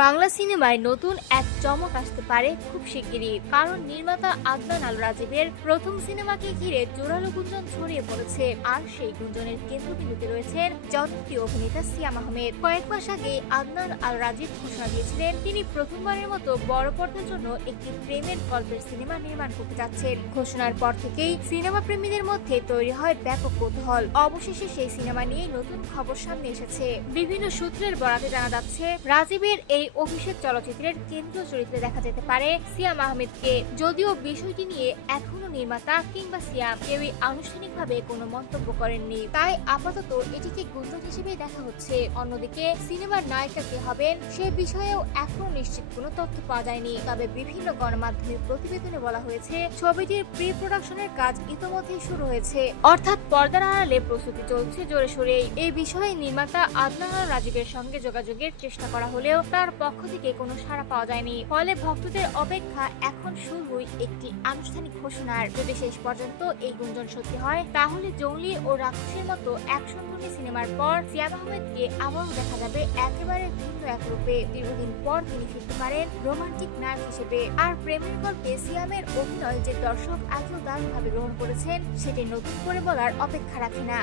বাংলা সিনেমায় নতুন এক চমক আসতে পারে খুব শিগগিরই, কারণ নির্মাতা আদনান আল রাজীবের প্রথম সিনেমাকে ঘিরে জোরালো গুঞ্জন ছড়িয়ে পড়েছে। আর সেই গুঞ্জনের কেন্দ্রবিন্দুতে রয়েছেন জনপ্রিয় অভিনেতা সিয়াম আহমেদ। কয়েক মাস আগে আদনান আল রাজীব ঘোষণা দিয়েছিলেন তিনি প্রথমবারের মতো বড় পর্দার জন্য একটি প্রেমের গল্পের সিনেমা নির্মাণ করতে যাচ্ছেন। ঘোষণার পর থেকেই সিনেমা প্রেমীদের মধ্যে তৈরি হয় ব্যাপক কৌতূহল। অবশেষে সেই সিনেমা নিয়ে নতুন খবর সামনে এসেছে। বিভিন্ন সূত্রের বরাতে জানা যাচ্ছে রাজীবের এই অভিষেক চলচ্চিত্রের কেন্দ্রীয় চরিত্রে দেখা যেতে পারে সিয়াম আহমেদকে। যদিও বিষয়টি নিয়ে এখনো নির্মাতা কিংবা সিয়াম কেউই আনুষ্ঠানিকভাবে কোনো মন্তব্য করেননি, তাই আপাতত এটিকে গুঞ্জন হিসেবেই দেখা হচ্ছে। অন্যদিকে সিনেমার নায়িকা কে হবেন সে বিষয়েও এখনো নিশ্চিত কোনো তথ্য পাওয়া যায়নি। তবে বিভিন্ন গণমাধ্যমের প্রতিবেদনে বলা হয়েছে ছবিটির প্রি প্রোডাকশনের কাজ ইতোমধ্যেই শুরু হয়েছে, অর্থাৎ পর্দার আড়ালে প্রস্তুতি চলছে জোরে সোরেই। এই বিষয়ে নির্মাতা আদনান আল রাজীবের সঙ্গে যোগাযোগের চেষ্টা করা হলেও তার পক্ষ থেকে কোনো সাড়া পাওয়া যায়নি। ফলে ভক্তদের অপেক্ষা এখন শুরুই একটি আনুষ্ঠানিক ঘোষণার। যদি শেষ পর্যন্ত এই গুঞ্জন সত্যি হয়, তাহলে জঙ্গলি ও রাক্ষসের মতো অ্যাকশনধর্মী সিনেমার পর সিয়াম আহমেদকে আবারও দেখা যাবে একেবারে ভিন্ন এক রূপে। দীর্ঘদিন পর তিনি ফিরতে পারেন রোমান্টিক নায়ক হিসেবে। আর প্রেমের গল্পে সিয়ামের অভিনয় যে দর্শক আগেও দারুণভাবে গ্রহণ করেছেন, সেটি নতুন করে বলার অপেক্ষা রাখে না।